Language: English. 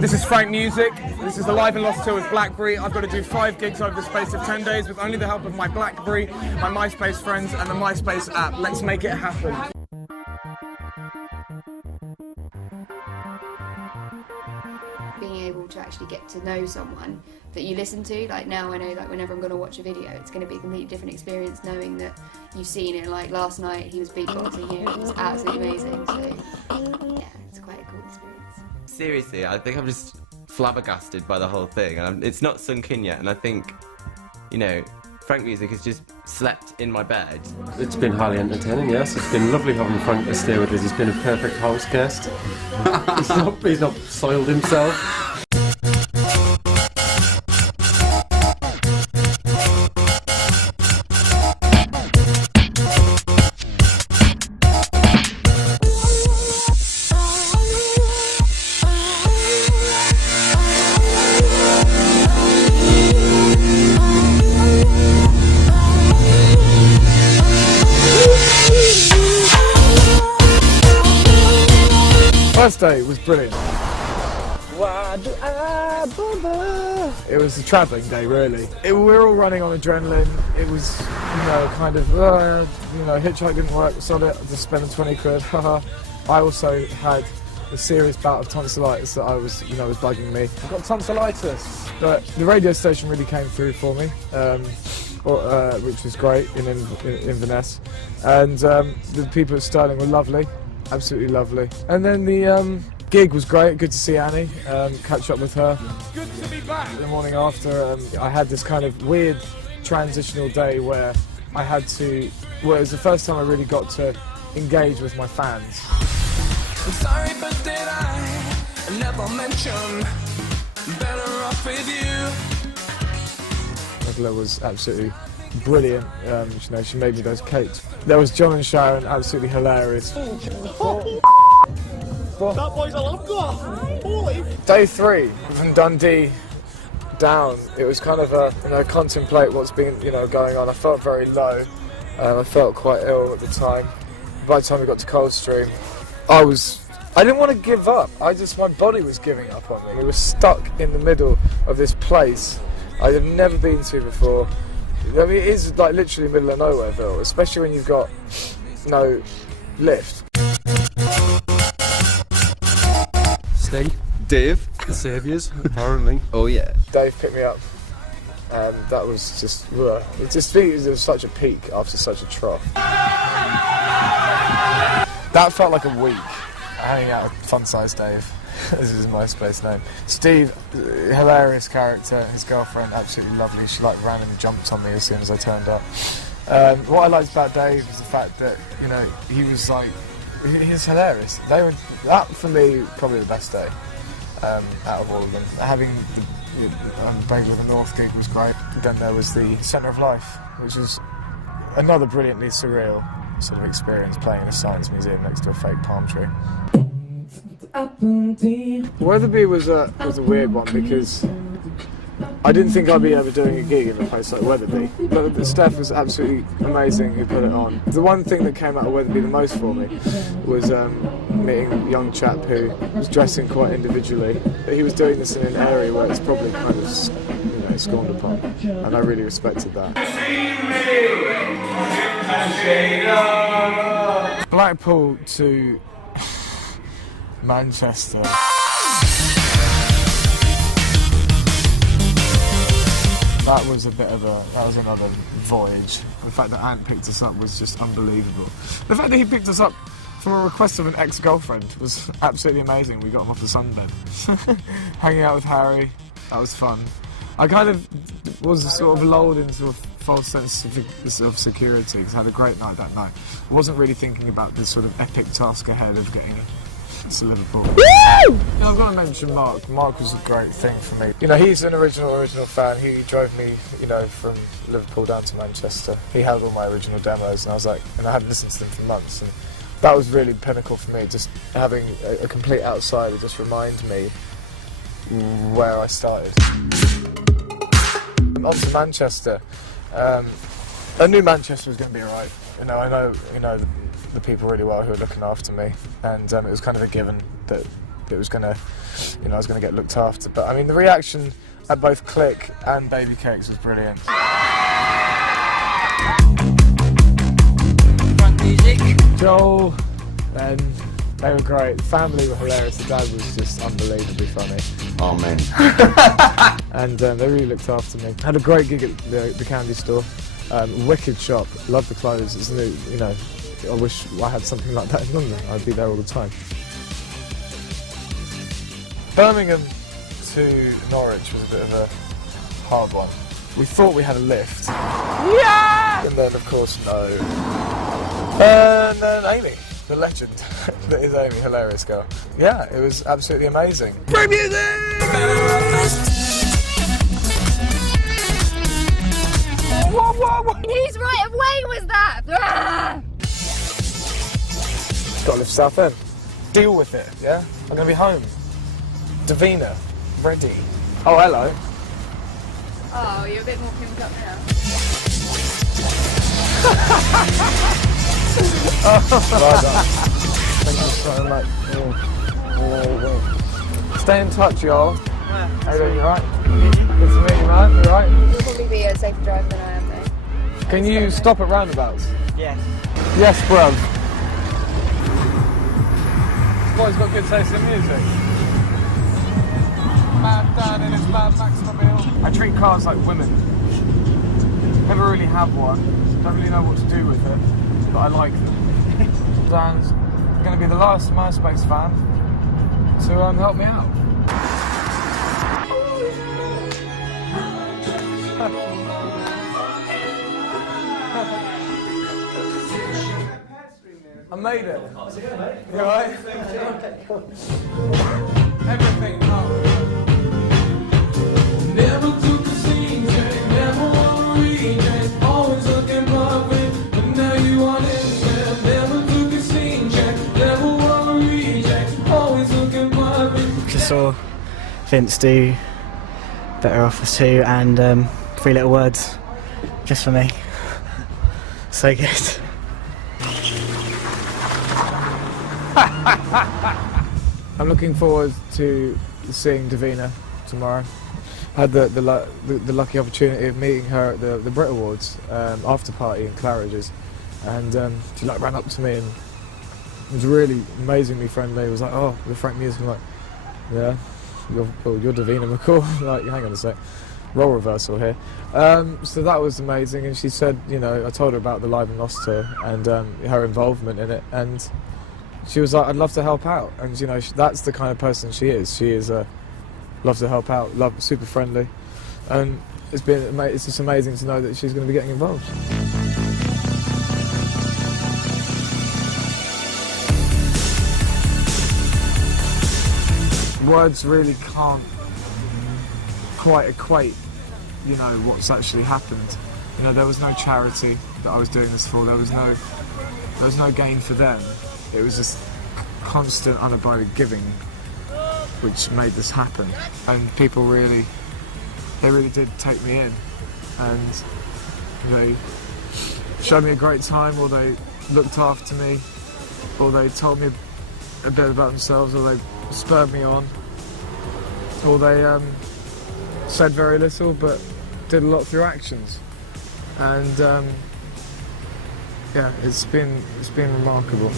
This is FrankMusik. This is the Live and Lost tour with BlackBerry. I've got to do 5 gigs over the space of 10 days with only the help of my BlackBerry, my MySpace friends, and the MySpace app. Let's make it happen. Being able to actually get to know someone that you listen to, like now I know that whenever I'm going to watch a video, it's going to be a completely different experience knowing that you've seen it. Like last night, he was beatboxing here, it was absolutely amazing. So yeah, it's quite a cool experience. Seriously, I think I'm just flabbergasted by the whole thing, and it's not sunk in yet. And I think, you know, FrankMusik has just slept in my bed. It's been highly entertaining, yes. It's been lovely having Frank to stay with us. He's been a perfect house guest. he's not soiled himself. First day was brilliant. It was a travelling day, really. We were all running on adrenaline. It was, you know, kind of, hitchhike didn't work, sold it, just spent 20 quid, haha. I also had a serious bout of tonsillitis that was bugging me. I got tonsillitis, but the radio station really came through for me, which was great in Inverness. And the people at Stirling were lovely. Absolutely lovely. And then the gig was great, good to see Annie, catch up with her. Good to be back! The morning after, I had this kind of weird transitional day where I had to, well, it was the first time I really got to engage with my fans. I'm sorry, but did I never mention better off with you? Nicola was absolutely brilliant. She made me those cakes. There was John and Sharon, absolutely hilarious. That boy's a love Holy! Day 3 from Dundee down. It was kind of a contemplate what's been going on. I felt very low. I felt quite ill at the time. By the time we got to Coldstream, I didn't want to give up. My body was giving up on me. We were stuck in the middle of this place I had never been to before. I mean, it is like literally middle of nowhereville, especially when you've got no lift. Sting. Dave. The saviours, apparently. Oh yeah. Dave picked me up, and that was just, it was such a peak after such a trough. That felt like a week, hanging out with Fun Size Dave. This is his MySpace name. Steve, hilarious character. His girlfriend, absolutely lovely. She ran and jumped on me as soon as I turned up. What I liked about Dave was the fact that he was hilarious. That for me probably the best day out of all of them. Having the Baby of the North gig was great. Then there was the Centre of Life, which is another brilliantly surreal sort of experience, playing in a science museum next to a fake palm tree. Wetherby was a weird one because I didn't think I'd be ever doing a gig in a place like Wetherby, but Steph was absolutely amazing who put it on. The one thing that came out of Wetherby the most for me was meeting a young chap who was dressing quite individually. He was doing this in an area where it's probably kind of scorned upon, and I really respected that. Blackpool to Manchester. That was another voyage. The fact that Ant picked us up was just unbelievable. The fact that he picked us up from a request of an ex-girlfriend was absolutely amazing. We got him off the sunbed. Hanging out with Harry, that was fun. I kind of was sort of lulled into a false sense of security because I had a great night that night. I wasn't really thinking about this sort of epic task ahead of getting to Liverpool. Woo! I've got to mention Mark. Mark was a great thing for me. He's an original fan. He drove me, from Liverpool down to Manchester. He held all my original demos, and I hadn't listened to them for months, and that was really the pinnacle for me. Just having a complete outsider just remind me where I started. On to Manchester. I knew Manchester was going to be alright. I know the people really well who are looking after me, and it was kind of a given that it was gonna, you know, I was gonna get looked after. But I mean, the reaction at both Click and Baby Cakes was brilliant. FrankMusik. Joel, Ben, they were great. The family were hilarious. The dad was just unbelievably funny. Oh man. And they really looked after me. Had a great gig at the candy store. Wicked shop. Loved the clothes. It's new, you know. I wish I had something like that in London. I'd be there all the time. Birmingham to Norwich was a bit of a hard one. We thought we had a lift. Yeah! And then, of course, no. And then Amy, the legend that is Amy, hilarious girl. Yeah, it was absolutely amazing. FrankMusik! Whoa! Whose right of way was that? Got to live Southend. Deal with it, yeah? I'm going to be home. Davina, ready. Oh, hello. Oh, you're a bit more pimped up now. Well done. Thank you so much. Stay in touch, y'all. How you doing, you alright? Good to meet you, man. You alright? You'll probably be a safer driver than I am, though. Can you stop at roundabouts? Yes. Yes, bruv. This boy's got good taste in music. Man down in his Mad Max mobile. I treat cars like women. Never really have one. Don't really know what to do with it, but I like them. Dan's going to be the last MySpace fan to help me out. I made it. You alright? Everything up. Never took a scene check, never want to reject, always looking perfect, but now you want it. Never took a scene check, never want to reject, always looking perfect. Just saw Vince do Better Off As Two and Three Little Words just for me. So good. I'm looking forward to seeing Davina tomorrow. I had the lucky opportunity of meeting her at the Brit Awards after party in Claridge's, and she like ran up to me and was really amazingly friendly. It was like, "Oh, the FrankMusik." I'm like, "Yeah, you're Davina McCall." Like, hang on a sec, role reversal here. So that was amazing, and she said, you know, I told her about the Live and Lost tour and her involvement in it, and she was like, I'd love to help out. And you know, that's the kind of person she is. She is love to help out, super friendly, and it's just amazing to know that she's going to be getting involved. Words really can't quite equate, you know, what's actually happened. You know, there was no charity that I was doing this for. There was no gain for them. It was just constant, unabrided giving, which made this happen. And people really did take me in, and they showed me a great time, or they looked after me, or they told me a bit about themselves, or they spurred me on, or they said very little but did a lot through actions. And yeah, it's been remarkable.